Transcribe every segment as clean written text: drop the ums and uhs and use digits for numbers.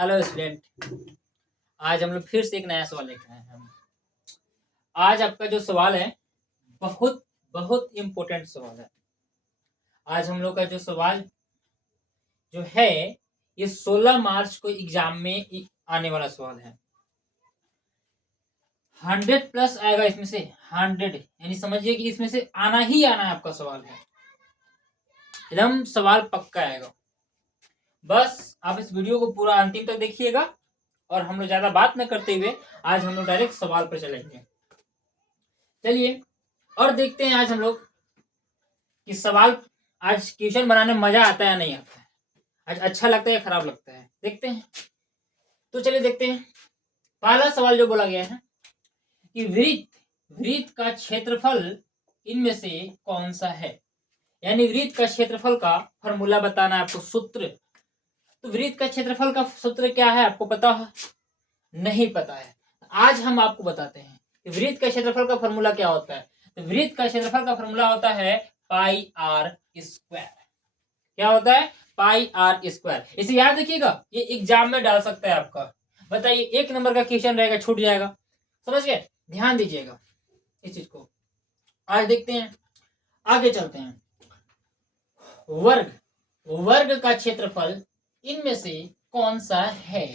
Hello student. आज हम लोग फिर से एक नया सवाल लेकर आए हैं। आज आपका जो सवाल है बहुत बहुत इम्पोर्टेंट सवाल है। आज हम लोग का जो सवाल जो है ये 16 मार्च को एग्जाम में आने वाला सवाल है। 100 प्लस आएगा इसमें से 100, यानी समझिए कि इसमें से आना ही आना है। आपका सवाल है एकदम सवाल पक्का आएगा। बस आप इस वीडियो को पूरा अंतिम तक देखिएगा और हम लोग ज्यादा बात न करते हुए आज हम लोग डायरेक्ट सवाल पर चलेंगे। चलिए और देखते हैं आज हम लोग कि सवाल आज क्वेश्चन बनाने में मजा आता है या नहीं आता है, आज अच्छा लगता है या खराब लगता है, देखते हैं। तो चलिए देखते हैं। पहला सवाल जो बोला गया है कि वृत्त का क्षेत्रफल इनमें से कौन सा है, यानी वृत्त का क्षेत्रफल का फॉर्मूला बताना है आपको, सूत्र। तो वृत्त का क्षेत्रफल का सूत्र क्या है आपको पता है? नहीं पता है। आज हम आपको बताते हैं कि वृत्त का क्षेत्रफल का फॉर्मूला क्या होता है। तो वृत्त का क्षेत्रफल का फॉर्मूला होता है पाई आर स्क्वायर। क्या होता है? पाई आर स्क्वायर। इसे याद रखिएगा, ये एग्जाम में डाल सकता है आपका। बताइए, 1 नंबर का क्वेश्चन रहेगा, छूट जाएगा। समझ गए? ध्यान दीजिएगा इस चीज को। आज देखते हैं, आगे चलते हैं। वर्ग का क्षेत्रफल इनमें से कौन सा है?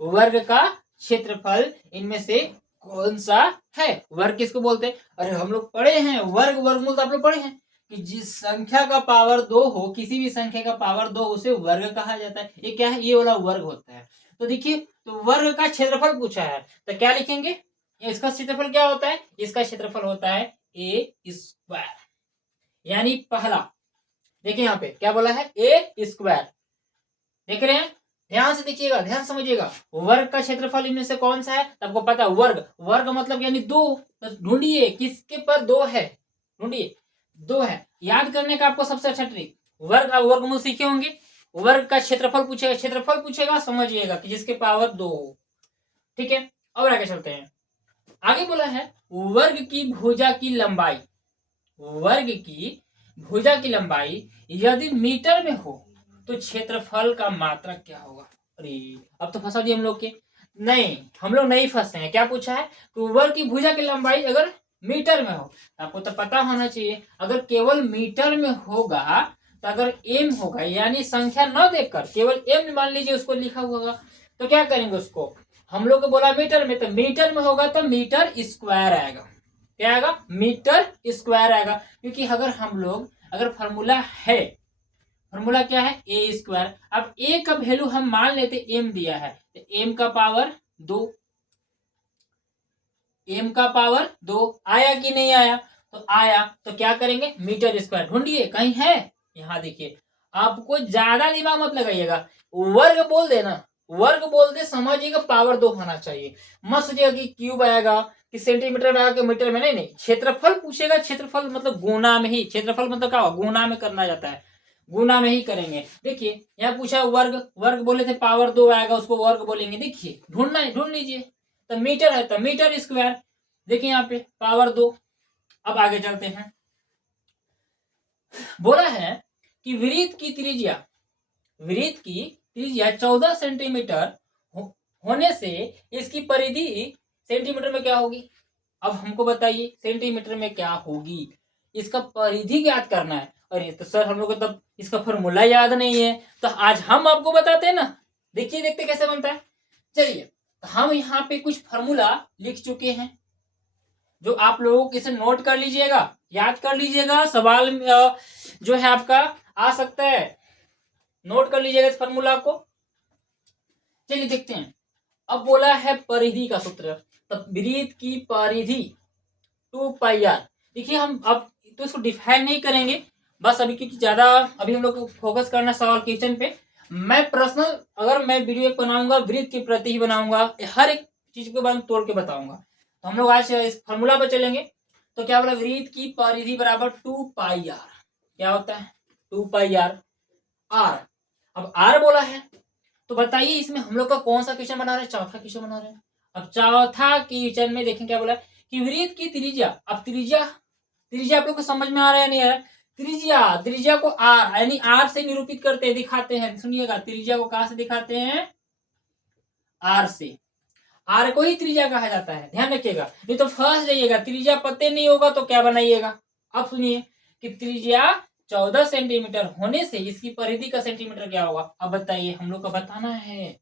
वर्ग का क्षेत्रफल इनमें से कौन सा है? वर्ग किसको बोलते हैं? अरे हम लोग पढ़े हैं वर्ग, वर्गमूल तो आप लोग पढ़े हैं कि जिस संख्या का पावर 2 हो, किसी भी संख्या का पावर 2 उसे वर्ग कहा जाता है। ये क्या है? ये वाला वर्ग होता है। तो देखिए, तो वर्ग का क्षेत्रफल पूछा है तो क्या लिखेंगे? इसका क्षेत्रफल क्या होता है? इसका क्षेत्रफल होता है ए स्क्वायर, यानी पहला। देखिए यहाँ पे क्या बोला है? ए स्क्वायर। देख रहे हैं? ध्यान से देखिएगा, ध्यान समझिएगा। वर्ग का क्षेत्रफल इनमें से कौन सा है? आपको पता है वर्ग, वर्ग मतलब यानी 2। तो ढूंढिए किसके पर 2 है, ढूंढिए 2 है। याद करने का आपको सबसे अच्छा ट्रिक, वर्ग और वर्गमूल सीखे होंगे। वर्ग का क्षेत्रफल पूछेगा, क्षेत्रफल पूछेगा, समझिएगा कि जिसके पावर 2 हो। ठीक है, और आगे चलते हैं। आगे बोला है वर्ग की भुजा की लंबाई, वर्ग की भुजा की लंबाई यदि मीटर में हो तो क्षेत्रफल का मात्रक क्या होगा? अरे अब तो फंसा दिए हम लोग के। नहीं, हम लोग नहीं फंसे हैं। क्या पूछा है? तो वर्ग की भुजा की लंबाई अगर मीटर में हो, आपको तो पता होना चाहिए। अगर केवल मीटर में होगा तो अगर एम होगा, यानी संख्या न देखकर केवल एम मान लीजिए उसको लिखा होगा, तो क्या करेंगे उसको? हम लोग को बोला मीटर में, तो मीटर में होगा तो मीटर स्क्वायर आएगा। क्या आएगा? मीटर स्क्वायर आएगा। क्योंकि अगर फॉर्मूला है, फॉर्मूला क्या है? ए स्क्वायर। अब ए का वैल्यू हम मान लेते एम दिया है, तो एम का पावर 2, एम का पावर 2 आया कि नहीं आया? तो आया। तो क्या करेंगे? मीटर स्क्वायर ढूंढिए, कहीं है? यहाँ देखिए, आपको ज्यादा दिमाग मत लगाइएगा, वर्ग बोल देना, वर्ग बोल दे, समझिएगा पावर 2 होना चाहिए। मत सोचिएगा कि क्यूब आएगा कि सेंटीमीटर में आएगा कि मीटर में। नहीं नहीं, क्षेत्रफल पूछेगा। क्षेत्रफल मतलब गुना में ही, क्षेत्रफल मतलब क्या होगा? गुना में करना जाता है, गुना में ही करेंगे। देखिए यहाँ पूछा वर्ग, वर्ग बोले थे पावर 2 आएगा, उसको वर्ग बोलेंगे। देखिए ढूंढना है, ढूंढ लीजिए। तो मीटर है तो मीटर स्क्वायर। देखिए यहाँ पे पावर 2। अब आगे चलते हैं। बोला है कि वृत्त की त्रिज्या 14 सेंटीमीटर होने से इसकी परिधि सेंटीमीटर में क्या होगी? अब हमको बताइए सेंटीमीटर में क्या होगी, इसका परिधि ज्ञात करना है। अरे तो सर हम लोग को तब इसका फॉर्मूला याद नहीं है, तो आज हम आपको बताते हैं ना। देखिए, देखते कैसे बनता है। चलिए, तो हम यहाँ पे कुछ फॉर्मूला लिख चुके हैं, जो आप लोगों को इसे नोट कर लीजिएगा, याद कर लीजिएगा। सवाल जो है आपका आ सकता है, नोट कर लीजिएगा इस फॉर्मूला को। चलिए देखते हैं। अब बोला है परिधि का सूत्र, तो वृत्त की परिधि 2 पाई आर। देखिए हम अब तो इसको डिफाइन नहीं करेंगे बस अभी, क्योंकि ज्यादा अभी हम लोग को फोकस करना सवाल क्वेश्चन पे। मैं पर्सनल अगर मैं वीडियो बनाऊंगा वृत्त के प्रति ही बनाऊंगा, हर एक चीज के बारे में तोड़ के बताऊंगा। तो हम लोग आज इस फॉर्मूला पर चलेंगे। तो क्या बोला? वृत्त की परिधि बराबर 2 पाई आर। क्या होता है? 2 पाई आर। आर, अब आर बोला है तो बताइए इसमें हम लोग का कौन सा क्वेश्चन बना रहे हैं? चौथा क्वेश्चन बना रहे हैं। अब चौथा क्वेश्चन में देखें क्या बोला कि वृत्त की त्रिज्या। अब त्रिज्या, त्रिज्या आप लोग को समझ में आ रहा है नहीं आ रहा? त्रिज्या, त्रिज्या को आर यानी आर से निरूपित करते हैं, दिखाते हैं। सुनिएगा, त्रिज्या को कहां से दिखाते हैं? आर से। आर को ही त्रिज्या कहा जाता है, ध्यान रखिएगा। नहीं तो फंस जाइएगा, त्रिज्या पते नहीं होगा तो क्या बनाइएगा। अब सुनिए कि त्रिज्या 14 सेंटीमीटर होने से इसकी परिधि का सेंटीमीटर क्या होगा। अब बताइए, हम लोग को बताना है।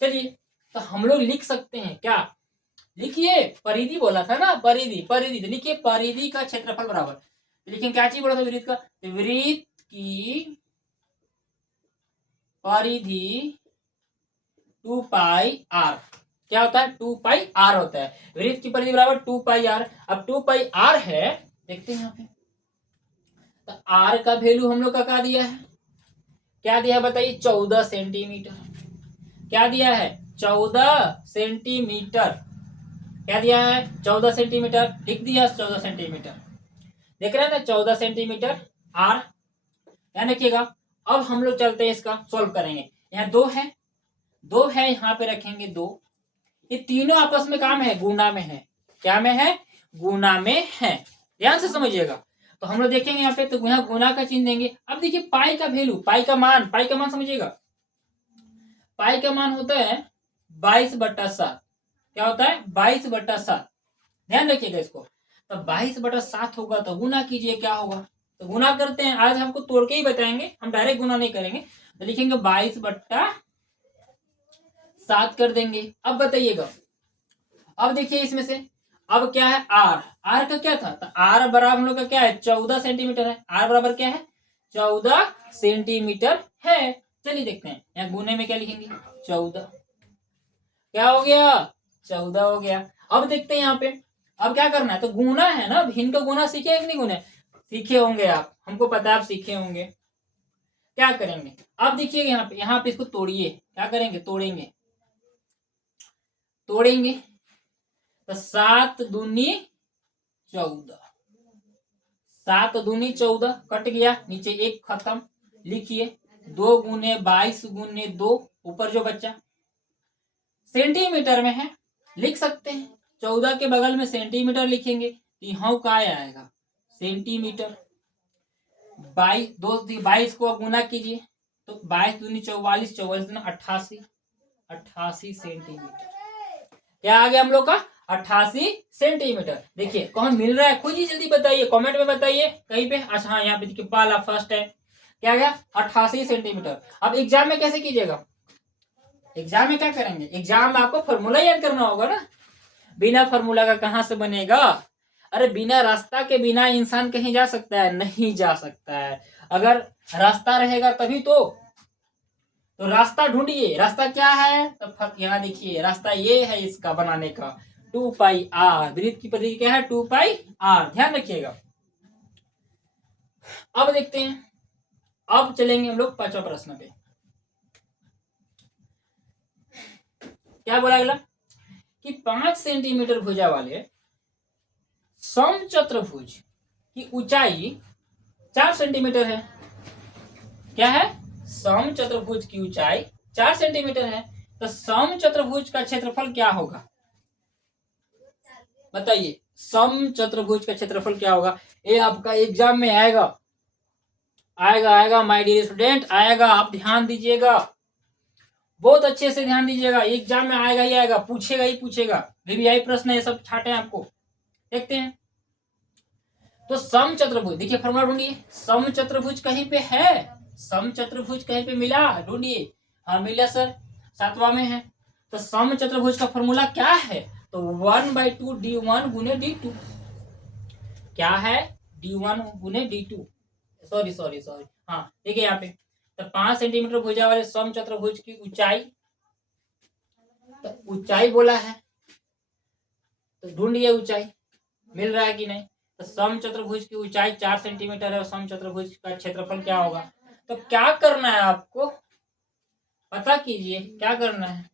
चलिए तो हम लोग लिख सकते हैं क्या, लिखिए, परिधि बोला था ना, परिधि परिधि, तो लिखिए परिधि का क्षेत्रफल बराबर, लिखेंगे क्या चीज बोला था, वृत्त का, वृत्त की परिधि 2 पाई आर। क्या होता है, 2 पाई आर होता है। वृत्त की परिधि बराबर 2 पाई आर। अब 2 पाई आर है, देखते हैं यहाँ पे, तो आर का वैल्यू हम लोग का क्या दिया है, क्या दिया है बताइए, 14 सेंटीमीटर। क्या दिया है, 14 सेंटीमीटर। क्या दिया है, 14 सेंटीमीटर, लिख दिया 14 सेंटीमीटर। देख रहे हैं ना, 14 सेंटीमीटर आर, ध्यान रखिएगा। अब हम लोग चलते हैं, इसका सोल्व करेंगे। यहाँ दो है यहाँ पे रखेंगे 2। ये तीनों आपस में काम है, गुना में है। क्या में है, गुना में है, ध्यान से समझिएगा। तो हम लोग देखेंगे यहाँ पे, तो यहाँ गुना का चिन्ह देंगे। अब देखिए पाई का वैल्यू, पाई का मान समझिएगा। पाई का मान होता है 22/7। क्या होता है, 22/7। ध्यान रखिएगा इसको। तो 22/7 होगा तो गुना कीजिए, क्या होगा। तो गुना करते हैं, आज हमको तोड़ के ही बताएंगे, हम डायरेक्ट गुना नहीं करेंगे। तो लिखेंगे 22/7 कर देंगे। अब बताइएगा, अब देखिए इसमें से, अब क्या है, आर का क्या था, तो आर बराबर हम लोग का क्या है, 14 सेंटीमीटर है। आर बराबर क्या है, 14 सेंटीमीटर है। चलिए देखते हैं, यहाँ गुने में क्या लिखेंगे, 14। क्या हो गया, 14 हो गया। अब देखते हैं यहाँ पे, अब क्या करना है, तो गुना है ना, भिन्न का गुना सीखे कि नहीं, गुने सीखे होंगे आप, हमको पता है आप सीखे होंगे। क्या करेंगे, अब देखिए यहाँ पे इसको तोड़िए। क्या करेंगे, तोड़ेंगे। तो 7 दूनी 14, 7 दूनी 14, कट गया, नीचे 1 खत्म। लिखिए 2 गुने 22 गुने 2, ऊपर जो बच्चा सेंटीमीटर में है, लिख सकते हैं। 14 के बगल में सेंटीमीटर लिखेंगे, यहाँ का आएगा सेंटीमीटर। 22 को गुना कीजिए, तो 22 दूनी 44, 44 दूनी 88, 88 सेंटीमीटर। क्या आ गया हम लोग का, 88 सेंटीमीटर। देखिए कौन मिल रहा है, खुद ही जल्दी बताइए, कमेंट में बताइए कहीं पे। अच्छा हाँ, यहाँ पे देखिए पाला फर्स्ट है, क्या गया, 88 सेंटीमीटर। अब एग्जाम में कैसे कीजिएगा, एग्जाम में क्या करेंगे, एग्जाम में आपको फॉर्मूला याद करना होगा ना। बिना फॉर्मूला का कहां से बनेगा, अरे बिना रास्ता के बिना इंसान कहीं जा सकता है, नहीं जा सकता है। अगर रास्ता रहेगा तभी तो रास्ता ढूंढिए, रास्ता क्या है, तो यहाँ देखिए रास्ता ये है इसका बनाने का, 2 पाई आर। वृत्त की परिधि क्या है, 2 पाई आर, ध्यान रखिएगा। अब देखते हैं, अब चलेंगे हम लोग 5वां प्रश्न पे। क्या बोला अगला, कि 5 सेंटीमीटर भुजा वाले समचतुर्भुज की ऊंचाई 4 सेंटीमीटर है। क्या है, समचतुर्भुज की ऊंचाई 4 सेंटीमीटर है। तो समचतुर्भुज का क्षेत्रफल क्या होगा, बताइए, समचतुर्भुज का क्षेत्रफल क्या होगा। ये आपका एग्जाम में आएगा, आएगा माय डियर स्टूडेंट, आएगा। आप ध्यान दीजिएगा, बहुत अच्छे से ध्यान दीजिएगा, एग्जाम में आएगा ही आएगा, पूछेगा ही पूछेगा। वीवीआई प्रश्न ये सब छाटे हैं आपको, देखते हैं। तो समचतुर्भुज, देखिए फॉर्मूला ढूंढिए, समचतुर्भुज कहीं पे है, समचतुर्भुज कहीं पे मिला, ढूंढिए। हाँ मिला सर, 7वां में है। तो समचतुर्भुज का फॉर्मूला क्या है, तो 1/2 d1 गुने d2। क्या है, d1 गुने d2, सॉरी, हाँ देखिए यहाँ पे, तो 5 सेंटीमीटर भुजा वाले समचतुर्भुज की ऊंचाई, तो ऊंचाई बोला है, तो ढूंढिए ऊंचाई, मिल रहा है कि नहीं। तो समचतुर्भुज की ऊंचाई 4 सेंटीमीटर है, और समचतुर्भुज का क्षेत्रफल क्या होगा। तो क्या करना है आपको, पता कीजिए क्या करना है,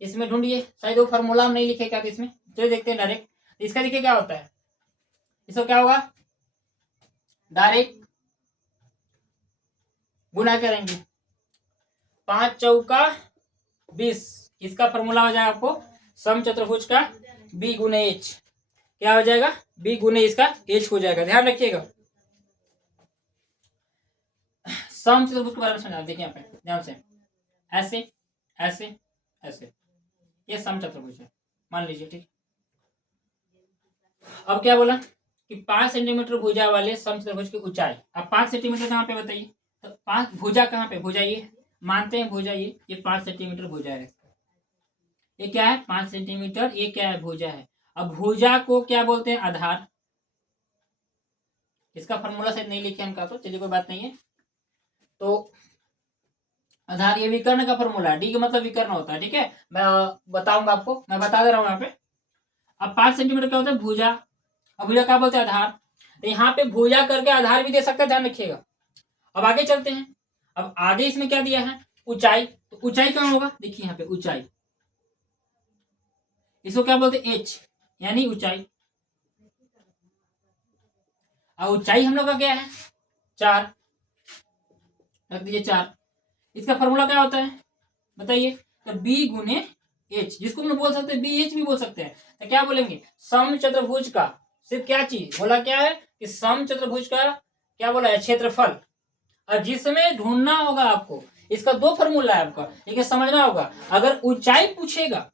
इसमें ढूंढिए। शायद वो फॉर्मूला हम नहीं लिखे क्या इसमें, चलिए देखते हैं डायरेक्ट। इसका देखिए क्या होता है, इसको क्या होगा, डायरेक्ट गुना करेंगे, 5 चौका 20, इसका फॉर्मूला हो जाएगा आपको समचतुर्भुज का b गुने h। क्या हो जाएगा, b गुने इसका h हो जाएगा, ध्यान रखिएगा। समचतुर्भुज के बारे में समझा, देखिए यहाँ पे ध्यान से, ऐसे ऐसे, ये समचतुर्भुज है मान लीजिए, ठीक। अब क्या बोला कि 5 सेंटीमीटर भुजा वाले समचतुर्भुज की ऊंचाई। अब 5 सेंटीमीटर कहाँ पे बताइए, तो 5 भुजा कहाँ पे, भुजा ये मानते हैं, भुजा ये 5 सेंटीमीटर भुजा है। ये क्या है 5 सेंटीमीटर, ये क्या है भुजा है। अब भुजा को क्या बोलते हैं, आधार। इसका फॉर्मूला शायद नहीं लिखे हमका, तो चलिए कोई बात नहीं है। तो आधार ये विकर्ण का फॉर्मूला है, डी का मतलब विकर्ण होता है, ठीक है। मैं बताऊंगा आपको, मैं बता दे रहा हूँ यहाँ पे। अब 5 सेंटीमीटर क्या होता है, भुजा। अब भुजा क्या बोलते हैं, आधार। तो यहाँ पे भुजा करके आधार भी दे सकते हैं, ध्यान रखिएगा। अब आगे चलते हैं। अब आगे इसमें क्या दिया है, ऊंचाई। तो ऊंचाई क्या होगा, देखिए यहाँ पे ऊंचाई, इसको क्या बोलते हैं, एच, यानी ऊंचाई। और ऊंचाई हम लोग का क्या है, 4, रख दीजिए 4। इसका फॉर्मूला क्या होता है बताइए, तो बी गुने एच, जिसको हम बोल सकते हैं बी एच भी बोल सकते हैं। तो क्या बोलेंगे, समचतुर्भुज का सिर्फ क्या चीज बोला, क्या है कि समचतुर्भुज का क्या बोला है, क्षेत्रफल। और जिसमें ढूंढना होगा आपको, इसका 2 फॉर्मूला है आपका, ठीक है, समझना होगा। अगर ऊंचाई पूछेगा,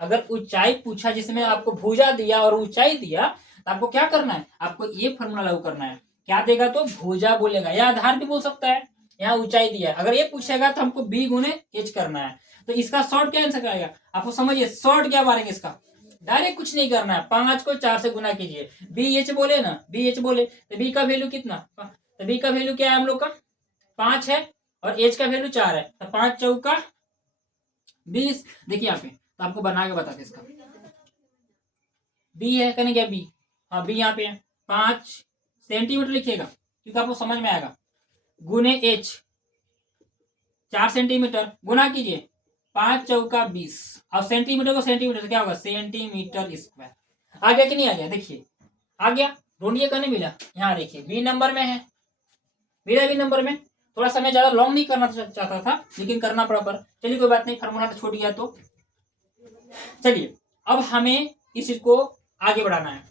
अगर ऊंचाई पूछा जिसमें आपको भुजा दिया और ऊंचाई दिया, तो आपको क्या करना है, आपको ये फॉर्मूला लागू करना है। क्या देगा, तो भुजा बोलेगा, या आधार भी बोल सकता है। यहाँ ऊंचाई दिया है, अगर ये पूछेगा तो हमको बी गुने एच करना है। तो इसका शॉर्ट क्या आंसर आएगा, आपको समझिए शॉर्ट क्या मारेंगे इसका, डायरेक्ट कुछ नहीं करना है, 5 को 4 से गुना कीजिए। बी एच बोले ना, बी एच बोले तो बी का वैल्यू कितना, तो बी का वैल्यू क्या है हम लोग का 5 है, और एच का वैल्यू 4 है, तो 5 चौका 20। देखिए यहाँ पे, तो आपको बना के बताते इसका, बी है कहने क्या बी, हाँ बी यहाँ पे है, 5 सेंटीमीटर लिखिएगा क्योंकि आपको समझ में आएगा, गुने एच 4 सेंटीमीटर, गुना कीजिए 5 चौका 20, और सेंटीमीटर को सेंटीमीटर से क्या होगा, सेंटीमीटर स्क्वायर। आ गया कि नहीं आ गया, देखिए आ गया। ढूंढिए कहने मिला, यहाँ देखिए बी नंबर में है, मेरा भी नंबर में। थोड़ा सा मैं ज्यादा लॉन्ग नहीं करना चाहता था, लेकिन करना पड़ा पर चलिए कोई बात नहीं, फॉर्मूला तो छूट गया। तो चलिए अब हमें इस चीज को आगे बढ़ाना है।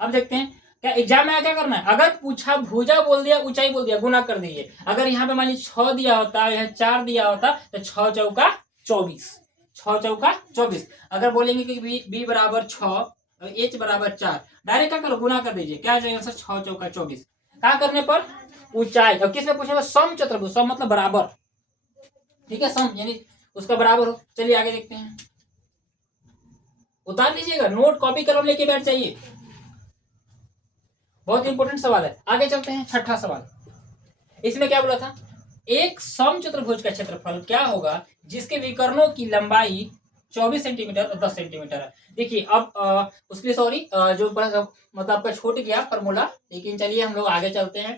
अब देखते हैं क्या एग्जाम में क्या करना है, अगर पूछा भुजा बोल दिया ऊंचाई बोल दिया, गुना कर दीजिए। अगर यहाँ पे मान लीजिए 6 दिया होता, यहाँ 4 दिया होता, तो 6 चौका 24, 6 चौका 24। अगर बोलेंगे कि बी बराबर 6 और एच बराबर 4, डायरेक्ट क्या करो, गुना कर दीजिए, क्या जाएगा सर 6 चौका 24। क्या करने पर ऊंचाई, और किस में पूछेगा, सम चतुर्भुज, सम मतलब बराबर, ठीक है, सम यानी उसका बराबर हो। चलिए आगे देखते हैं, उतार लीजिएगा, नोट कॉपी कलम लेके बैठ जाइए, बहुत इंपॉर्टेंट सवाल है। आगे चलते हैं, छठा सवाल। इसमें क्या बोला था, एक समचतुर्भुज का क्षेत्रफल क्या होगा जिसके विकर्णों की लंबाई 24 सेंटीमीटर और 10 सेंटीमीटर है। देखिए अब उसके लिए सॉरी, जो मतलब आपका छूट गया फॉर्मूला, लेकिन चलिए हम लोग आगे चलते हैं।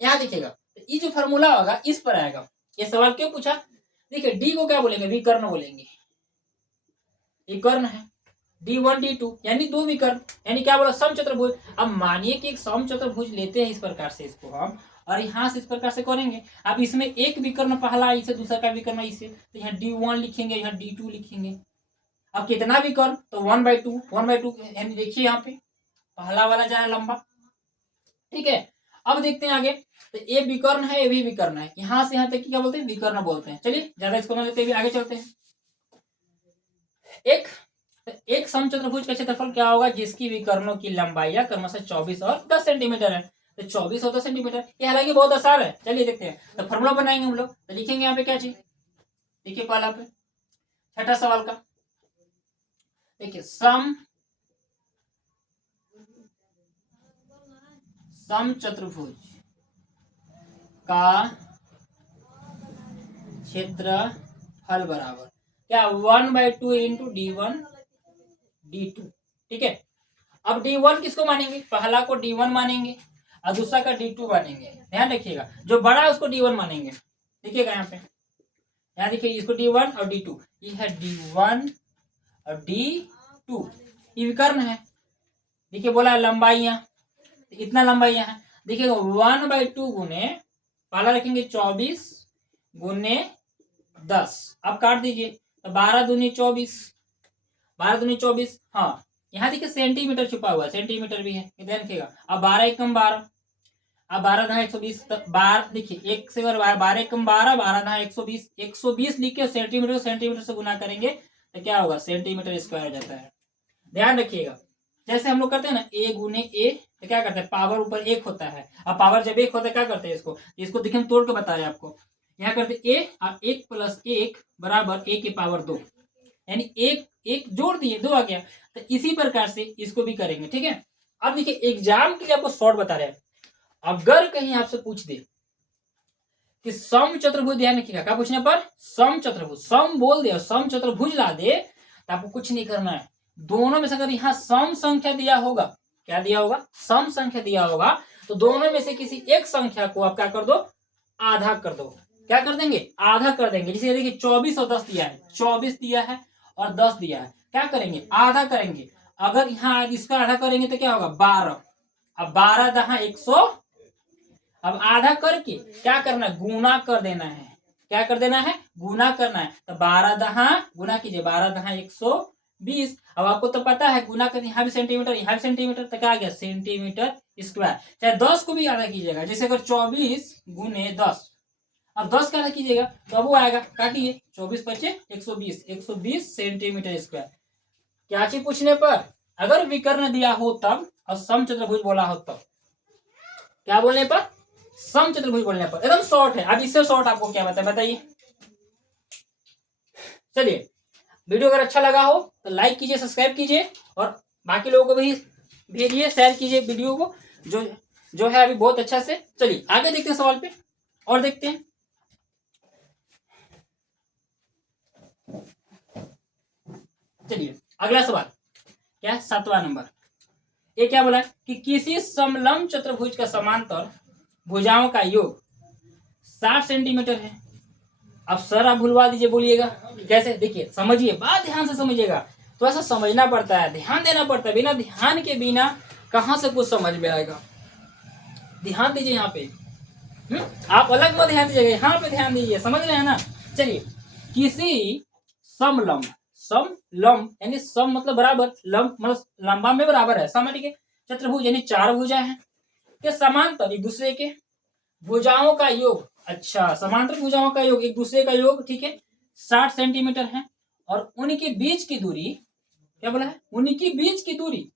यहाँ देखिएगा, तो ये जो फॉर्मूला होगा इस पर आएगा। ये सवाल क्यों पूछा, देखिए डी को क्या बोलेंगे, विकर्ण बोलेंगे, विकर्ण है D1 D2 यानी 2 विकर्ण, यानी क्या बोला, समचतुर्भुज। अब मानिए कि एक समचतुर्भुज लेते हैं इस प्रकार से इसको हम, और यहाँ से इस प्रकार से करेंगे। अब इसमें एक विकर्ण पहला इसे, दूसरा का विकर्ण इसे, तो यहाँ D1 लिखेंगे, यहाँ D2 लिखेंगे। अब कितना विकर्ण, तो 1/2, 1/2 यानी देखिए यहाँ पे पहला वाला जा रहा है लंबा, ठीक है। अब देखते हैं आगे, तो ये विकर्ण है, ये भी विकर्ण है, यहाँ से यहाँ तक क्या बोलते हैं, विकर्ण बोलते हैं। चलिए ज्यादा इसको ना लेते हुए आगे चलते हैं। एक समचतुर्भुज का क्षेत्रफल क्या होगा जिसकी विकर्णों की लंबाई या क्रमशः 24 और 10 सेंटीमीटर है। तो 24 और 10 सेंटीमीटर, ये हालांकि बहुत आसान है। चलिए देखते हैं, तो फॉर्मूला बनाएंगे हम लोग, तो लिखेंगे यहाँ पे क्या चीज, देखिए पहला पे छठा सवाल का, देखिए समचतुर्भुज का क्षेत्रफल बराबर क्या, 1/2 इंटू D1 D2, ठीक है। अब D1 किसको मानेंगे, पहला को D1 मानेंगे और दूसरा का D2 मानेंगे। ध्यान रखिएगा, जो बड़ा है उसको D1 मानेंगे, देखिएगा यहाँ पे, यहाँ देखिए इसको D1 और D2, ये है D1 और D2, ये विकर्ण है। देखिए बोला है लंबाइयां, इतना लंबाइयां है, देखिएगा 1/2 गुने पहला रखेंगे 24 गुने 10, अब काट दीजिए, तो 12 दूनी 24, 12 दूनी 24, हाँ यहाँ देखिए सेंटीमीटर छुपा हुआ है, सेंटीमीटर भी है, ध्यान रखिएगा। अब 12 एकम 12, अब 12 × 120 12 देखिए, एक से 12 कम 12, 12 120, 120 लिख के सेंटीमीटर से गुना करेंगे तो क्या होगा, सेंटीमीटर स्क्वायर हो जाता है। ध्यान रखिएगा, जैसे हम लोग करते हैं ना ए गुने ए, तो क्या करते हैं, पावर ऊपर एक होता है। अब पावर जब एक होता है क्या करते हैं, इसको देखिए हम तोड़ के बता रहे हैं आपको। यहाँ करते ए और 1 + 1 बराबर ए की पावर 2, यानी एक एक जोड़ दिए 2 आ गया। तो इसी प्रकार से इसको भी करेंगे, ठीक है। अब देखिए एग्जाम के लिए आपको शॉर्ट बता रहे हैं, अगर कहीं आपसे पूछ दे कि सम चतुर्भुज, ध्यान रखिएगा, क्या पूछने पर, सम चतुर्भुज, सम बोल दे और सम चतुर्भुज ला दे तो आपको कुछ नहीं करना है। दोनों में से अगर यहाँ सम संख्या दिया होगा, क्या दिया होगा, सम संख्या दिया होगा, तो दोनों में से किसी एक संख्या को आप क्या कर दो, आधा कर दो। क्या कर देंगे, आधा कर देंगे। जैसे देखिए 24 और 10 दिया है, 24 दिया है और 10 दिया है, क्या करेंगे, आधा करेंगे। अगर यहाँ इसका आधा करेंगे तो क्या होगा, 12। अब 12 दहा 100, अब आधा करके क्या करना है, गुना कर देना है। क्या कर देना है, गुना करना है। तो 12 दहा गुना कीजिए, 12 दहा 120। अब आपको तो पता है गुना कर, यहाँ भी सेंटीमीटर यहाँ भी सेंटीमीटर, तो क्या आ गया, सेंटीमीटर स्क्वायर। चाहे 10 को भी आधा कीजिएगा, जैसे अगर 24 गुने 10, अब 10 का आधा कीजिएगा तो अब वो आएगा, काटिए 24 बचे 120, 120 सेंटीमीटर स्क्वायर। क्या चीज पूछने पर, अगर विकर्ण दिया हो तब और सम चतुर्भुज बोला हो तब, क्या बोलने पर, सम चतुर्भुज बोलने पर। एकदम शॉर्ट है। अब इससे शॉर्ट आपको क्या बताइए। चलिए, वीडियो अगर अच्छा लगा हो तो लाइक कीजिए, सब्सक्राइब कीजिए और बाकी लोगों को भी भेजिए, शेयर कीजिए वीडियो को, जो है अभी बहुत अच्छा से। चलिए आगे देखते हैं सवाल पे और देखते हैं। चलिए अगला सवाल क्या है, 7वां नंबर। ये क्या बोला है कि किसी समलंब चतुर्भुज का समांतर भुजाओं का योग 60 सेंटीमीटर है। अब सर आप भूलवा दीजिए, बोलिएगा कैसे, देखिए समझिए, बात ध्यान से समझिएगा। तो ऐसा समझना पड़ता है, ध्यान देना पड़ता है, बिना ध्यान के बिना कहां से कुछ समझ में आएगा। ध्यान दीजिए यहाँ पे, आप अलग मत ध्यान दीजिएगा, यहाँ पे ध्यान दीजिए, समझ रहे हैं ना। चलिए, किसी समलंब, समलंब यानी सम मतलब बराबर, लंब मतलब लंबा में बराबर है, सम ठीक है, चतुर्भुज यानी 4 भुजा है के समांतर एक दूसरे के भुजाओं का योग, अच्छा समांतर भुजाओं का योग, एक दूसरे का योग, ठीक है, 60 सेंटीमीटर है। और उनके बीच की दूरी, क्या बोला है, उनकी बीच की दूरी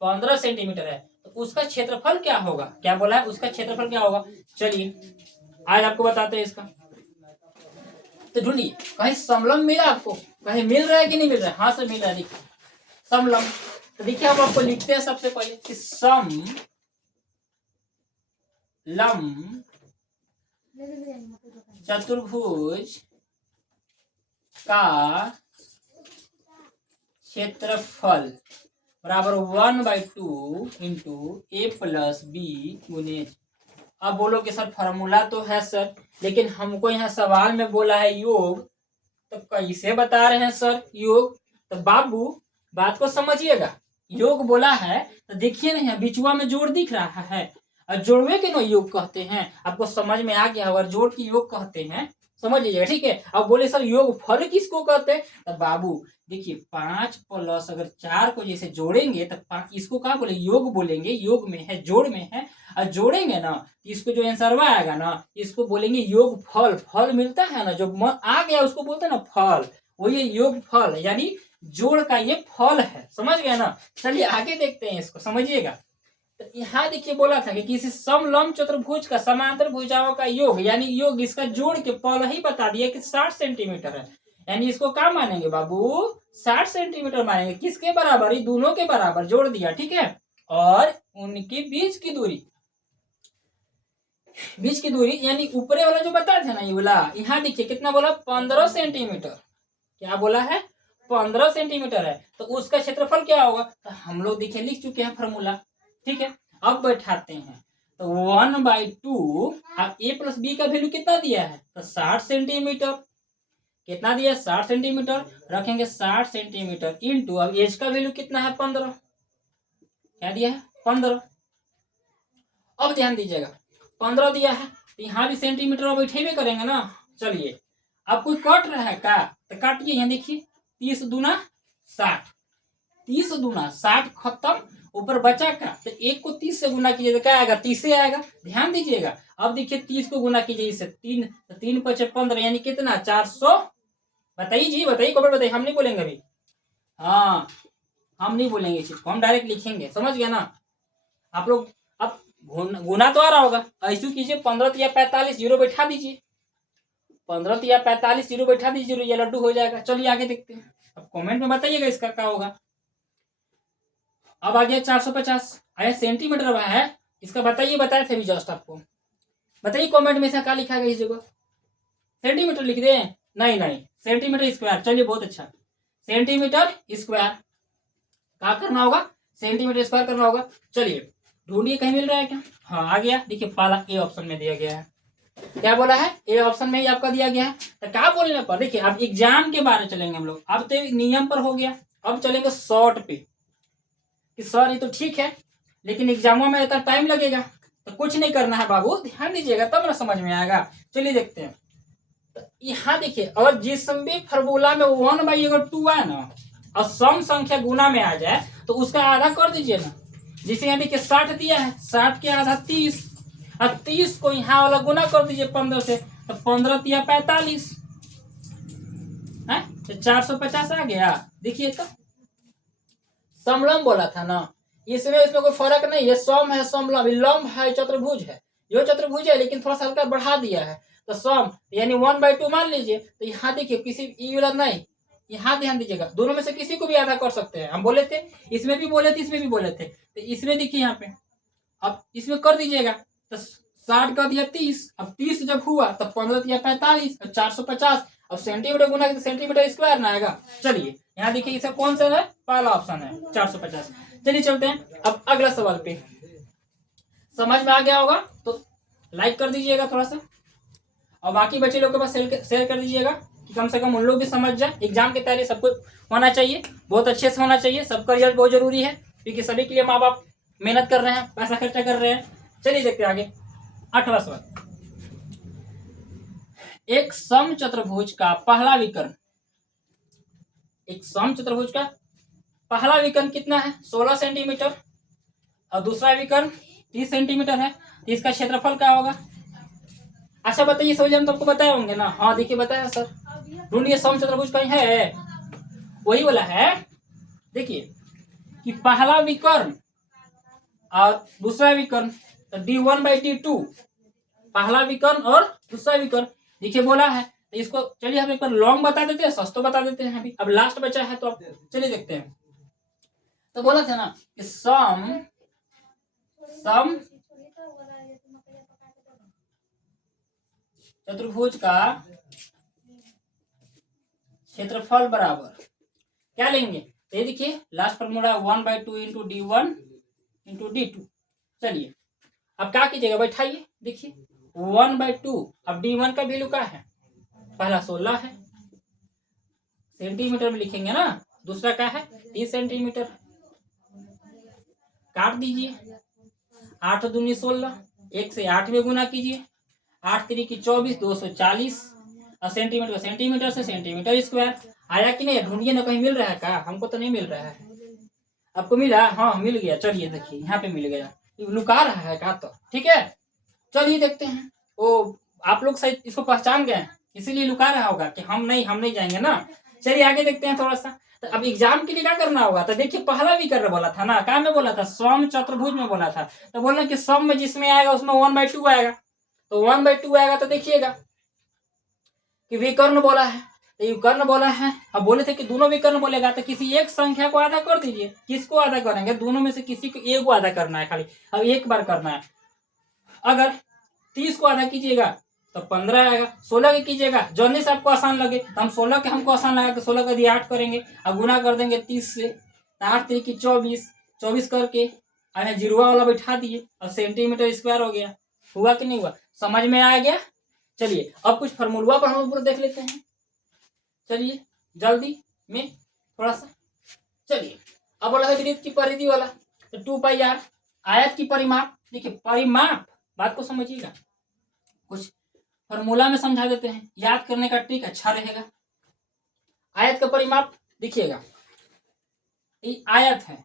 15 सेंटीमीटर है। तो उसका क्षेत्रफल क्या होगा, क्या बोला है, उसका क्षेत्रफल क्या होगा। चलिए आज आपको बताते हैं इसका। तो ढूंढिए, कहीं समलंब मिला आपको, कहीं मिल रहा है कि नहीं मिल रहा है, हाँ से मिल रहा है, देखिए समलंब। तो देखिए हम आपको लिखते हैं सबसे पहले कि सम लंब चतुर्भुज का क्षेत्रफल बराबर 1/2 इंटू ए प्लस बी गुने। अब बोलो कि सर फॉर्मूला तो है सर, लेकिन हमको यहाँ सवाल में बोला है योग, तो कैसे बता रहे हैं सर योग। तो बाबू बात को समझिएगा, योग बोला है तो देखिए ना, यहाँ बिचुआ में जोड़ दिख रहा है, और जोड़वे के नो योग कहते हैं। आपको समझ में आ गया, अगर जोड़ की योग कहते हैं, समझ लीजिएगा, ठीक है। अब बोले सर योग फल किसको कहते हैं, तो बाबू देखिए 5 + अगर 4 को जैसे जोड़ेंगे तो इसको क्या बोले, योग बोलेंगे, योग में है, जोड़ में है, और जोड़ेंगे ना इसको जो आंसर आएगा ना, इसको बोलेंगे योग फल। फल मिलता है ना, जो आ गया उसको बोलते हैं ना फल, वो ये योग फल यानी जोड़ का ये फल है, समझ गए ना। चलिए आगे देखते हैं, इसको समझिएगा। तो यहाँ देखिए बोला था कि किसी समलंब चतुर्भुज का समांतर भुजाओं का योग, यानी योग इसका जोड़ के पहले ही बता दिया कि 60 सेंटीमीटर है, यानी इसको क्या मानेंगे बाबू, 60 सेंटीमीटर मानेंगे। किसके बराबर, ये दोनों के बराबर जोड़ दिया, ठीक है। और उनकी बीच की दूरी, बीच की दूरी यानी ऊपरे वाला जो बता थे ना, ये बोला, यहाँ देखिए कितना बोला, 15 सेंटीमीटर। क्या बोला है, 15 सेंटीमीटर है। तो उसका क्षेत्रफल क्या होगा, तो हम लोग देखिए लिख चुके हैं फॉर्मूला, ठीक है। अब बैठाते हैं, तो 1/2, अब ए प्लस बी का वैल्यू कितना दिया है, तो 60 सेंटीमीटर। कितना दिया, 60 सेंटीमीटर, रखेंगे 60 सेंटीमीटर इंटू, अब एज का वैल्यू कितना है, 15। क्या दिया है, 15। अब ध्यान दीजिएगा, 15 दिया है तो यहाँ भी सेंटीमीटर बैठे भी करेंगे ना। चलिए अब कोई कट रहा है क्या, तो काटिए, यहाँ देखिए 30 दूना 60, 30 दूना 60 खत्म, ऊपर बचा का, तो 1 को 30 से गुना कीजिए तो क्या आएगा, 30 से आएगा। ध्यान दीजिएगा। अब देखिए 30 को गुना कीजिए इससे, 3 तो 3 5 15 यानी कितना, 400। बताइए जी, बताइए, कमेंट बताइए, हम नहीं बोलेंगे अभी। हाँ, हम नहीं बोलेंगे इस चीज को, हम डायरेक्ट लिखेंगे, समझ गया ना आप लोग। अब गुना तो आ रहा होगा, ऐसे कीजिए 15 या 45 जीरो बैठा दीजिए, 15 या 45 जीरो बैठा दीजिए, ये लड्डू हो जाएगा। चलिए आगे देखते हैं, अब कमेंट में बताइएगा इसका क्या होगा। अब आ गया 450, आया सेंटीमीटर है, इसका बताइए, बताए थे भी जस्ट आपको। बताइए कमेंट में इसका क्या लिखा गया इस जगह, सेंटीमीटर लिख दे, नहीं नहीं, सेंटीमीटर स्क्वायर। चलिए बहुत अच्छा, सेंटीमीटर स्क्वायर क्या करना होगा, सेंटीमीटर स्क्वायर करना होगा। चलिए ढूंढिए, कहीं मिल रहा है क्या। हाँ आ गया, देखिए पहला ए ऑप्शन में दिया गया है। क्या बोला है, ए ऑप्शन में ही आपका दिया गया है। तो क्या बोलने पर, देखिए अब एग्जाम के बारे में चलेंगे हम लोग, अब तो नियम पर हो गया, अब चलेंगे शॉर्ट पे कि सर ये तो ठीक है लेकिन एग्जामों में इतना टाइम लगेगा, तो कुछ नहीं करना है बाबू, ध्यान दीजिएगा तब ना समझ में आएगा। चलिए देखते हैं। तो यहाँ देखिए, अगर जिस भी फॉर्मूला में 1 अगर 2 आए ना और सम संख्या गुना में आ जाए तो उसका आधा कर दीजिए ना। जिसे यहाँ देखिए 60 दिया है, 60 के आधा 30, और 30 को यहाँ वाला गुना कर दीजिए 15 से, तो 15 तिया 45 है, तो 450 आ गया। देखिए तो समलंब बोला था ना, इसमें कोई फर्क नहीं है, सम है समलंब, लंब है चतुर्भुज है, यो चतुर्भुज है लेकिन थोड़ा सा हल्का बढ़ा दिया है, तो सम यानी 1/2 मान लीजिए। तो यहाँ देखिए किसी ई वाला नहीं, यहाँ ध्यान दीजिएगा, दोनों में से किसी को भी आधा कर सकते हैं, हम बोले थे, इसमें भी बोले थे, इसमें भी बोले थे। तो इसमें देखिए यहाँ पे, अब इसमें कर दीजिएगा, तो 60 का दिया 30, अब 30 जब हुआ तब 15 दिया 45, 450, अब सेंटीमीटर गुना तो सेंटीमीटर स्क्वायर ना आएगा। चलिए यहाँ देखिए इसे कौन सा है, पहला ऑप्शन है 450। चलिए चलते हैं अब अगला सवाल पे। समझ में आ गया होगा तो लाइक कर दीजिएगा थोड़ा सा, और बाकी बच्चे लोग के पास शेयर कर दीजिएगा कि कम से कम उन लोग भी समझ जाए। एग्जाम की तैयारी सबको होना चाहिए, बहुत अच्छे से होना चाहिए, सबका रिजल्ट बहुत जरूरी है, क्योंकि सभी के लिए माँ बाप मेहनत कर रहे हैं, पैसा खर्चा कर रहे हैं। चलिए देखते हैं आगे। 8वां सवाल, एक सम चतुर्भुज का पहला विकर्ण, एक सम चतुर्भुज का पहला विकर्ण कितना है, 16 सेंटीमीटर, और दूसरा विकर्ण 30 सेंटीमीटर है, तो इसका क्षेत्रफल क्या होगा। अच्छा बताइए, समझ हम तो आपको बताए होंगे ना। हाँ देखिए बताया सर, ढूंढिए सम चतुर्भुज कहीं है, वही वाला है। देखिए कि पहला विकर्ण और दूसरा विकर्ण, तो D1/D2, पहला विकर्ण और दूसरा विकर्ण, देखिए बोला है। तो इसको चलिए हम एक बार लॉन्ग बता देते हैं, सस्तो बता देते हैं, अभी अब लास्ट बचा है तो अब चलिए देखते हैं। तो बोला था ना कि सम चतुर्भुज का क्षेत्रफल बराबर क्या लेंगे, तो ये देखिए last formula 1/2 into D1 into D2। चलिए अब क्या कीजिएगा, बैठाइए, देखिए 1/2, अब D1 का वैल्यू क्या है, पहला 16 है, सेंटीमीटर में लिखेंगे ना, दूसरा क्या है 30 सेंटीमीटर, काट दीजिए, 8 दूनी 16, 1 से 8 में गुना कीजिए, 8 3 की 24, 240, और सेंटीमीटर सेंटीमीटर से सेंटीमीटर स्क्वायर। आया कि नहीं, ढूंढिए ना, कहीं मिल रहा है क्या, हमको तो नहीं मिल रहा है, आपको मिला, हाँ मिल गया। चलिए देखिए यहाँ पे मिल गया, लुका रहा है क्या, तो ठीक है। चलिए देखते हैं, वो आप लोग शायद इसको पहचान गए इसीलिए लुका रहा होगा कि हम नहीं जाएंगे ना। चलिए आगे देखते हैं थोड़ा सा। तो अब एग्जाम के लिए क्या करना होगा, तो देखिए पहला भी कर बोला था ना, क्या में बोला था, सम चतुर्भुज में बोला था, तो बोलना कि सम में जिसमें आएगा उसमें 1/2 आएगा, तो 1/2 आएगा, तो देखिएगा कि विकर्ण बोला है, तो विकर्ण बोला है। अब बोले थे कि दोनों विकर्ण बोलेगा तो किसी एक संख्या को आधा कर दीजिए, किसको आधा करेंगे, दोनों में से किसी को एक को आधा करना है खाली, अब एक बार करना है। अगर 30 को आधा कीजिएगा तो 15 आएगा, 16 के कीजिएगा जोने से आपको आसान लगे, तो हम 16 के हमको आसान लगा कि 16 का दिया 8 करेंगे, अब गुना कर देंगे 30 से, 8 3 की 24, 24 करके अरे जीरो वाला बैठा दिए और सेंटीमीटर स्क्वायर हो गया। हुआ कि नहीं हुआ, समझ में आ गया। चलिए अब कुछ फॉर्मूला पर हम पूरा देख लेते हैं, चलिए जल्दी में थोड़ा सा। चलिए अब बोला है वृत्त की परिधि वाला, तो 2πr, आयत की परिमाप, देखिए परिमाप बात को समझिएगा, कुछ फॉर्मूला में समझा देते हैं, याद करने का ट्रिक अच्छा रहेगा। आयत का परिमाप देखिएगा, ये आयत है,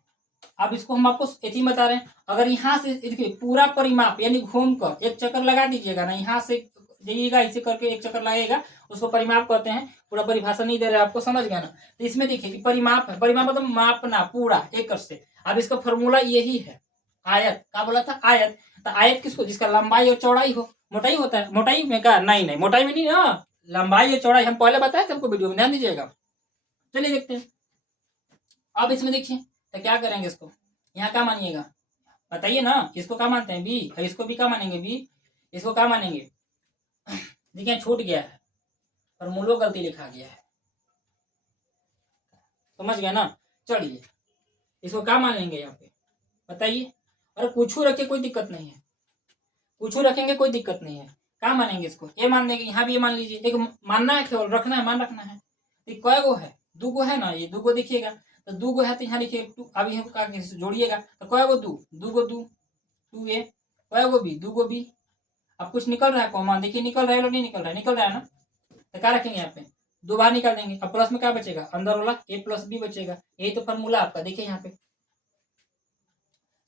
अब इसको हम आपको इतनी बता रहे हैं, अगर यहाँ से देखिए पूरा परिमाप यानी घूम कर एक चक्कर लगा दीजिएगा ना, यहाँ से जाइएगा इसे करके एक चक्कर लगेगा, उसको परिमाप कहते हैं। पूरा परिभाषा नहीं दे रहे आपको, समझ गया ना। तो इसमें देखिए कि परिमाप है, परिमाप मतलब मापना पूरा एक से। अब इसका फॉर्मूला यही है, आयत का बोला था, आयत। तो आयत किसको, जिसका लंबाई और चौड़ाई हो। मोटाई होता है, मोटाई में का नहीं, मोटाई में नहीं ना, लंबाई और चौड़ाई हम पहले बताए थे हमको, वीडियो में ध्यान दीजिएगा। चलिए देखते हैं। अब इसमें देखिए तो क्या करेंगे, इसको यहाँ क्या मानिएगा बताइए ना, इसको क्या मानते हैं बी, और इसको भी क्या मानेंगे बी, इसको क्या मानेंगे। देखिए छूट गया है, फॉर्मूलो गलती लिखा गया है, समझ गया ना। चलिए इसको क्या मान लेंगे यहाँ पे बताइए। अरे कुछ रखे कोई दिक्कत नहीं है, कुछ रखेंगे कोई दिक्कत नहीं है। क्या मानेंगे इसको, ये मान देंगे, यहाँ भी ये मान लीजिए। एक मानना है, केवल रखना है, मान रखना है। तो कै गो है, दो गो है ना, ये दो गो देखिएगा। तो दो गो है तो यहाँ लिखिए टू, अब यहाँ का जोड़िएगा तो कै गो दो गो टू ए, कै गो बी, दो गो बी। अब कुछ निकल रहा है कॉमन, देखिए निकल रहा है, नहीं निकल रहा है, निकल रहा है ना। तो क्या रखेंगे यहाँ पे, दो बार निकाल देंगे। अब प्लस में क्या बचेगा, अंदर वाला ए प्लस बी बचेगा। यही तो फॉर्मूला आपका, देखिए यहाँ पे,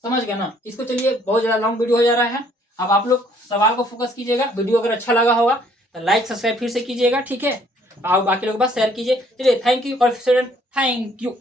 समझ गया ना। इसको चलिए, बहुत ज्यादा लॉन्ग वीडियो हो जा रहा है। अब आप लोग सवाल को फोकस कीजिएगा। वीडियो अगर अच्छा लगा होगा तो लाइक सब्सक्राइब फिर से कीजिएगा, ठीक है। और बाकी लोगों के पास शेयर कीजिए। चलिए थैंक यू और थैंक यू।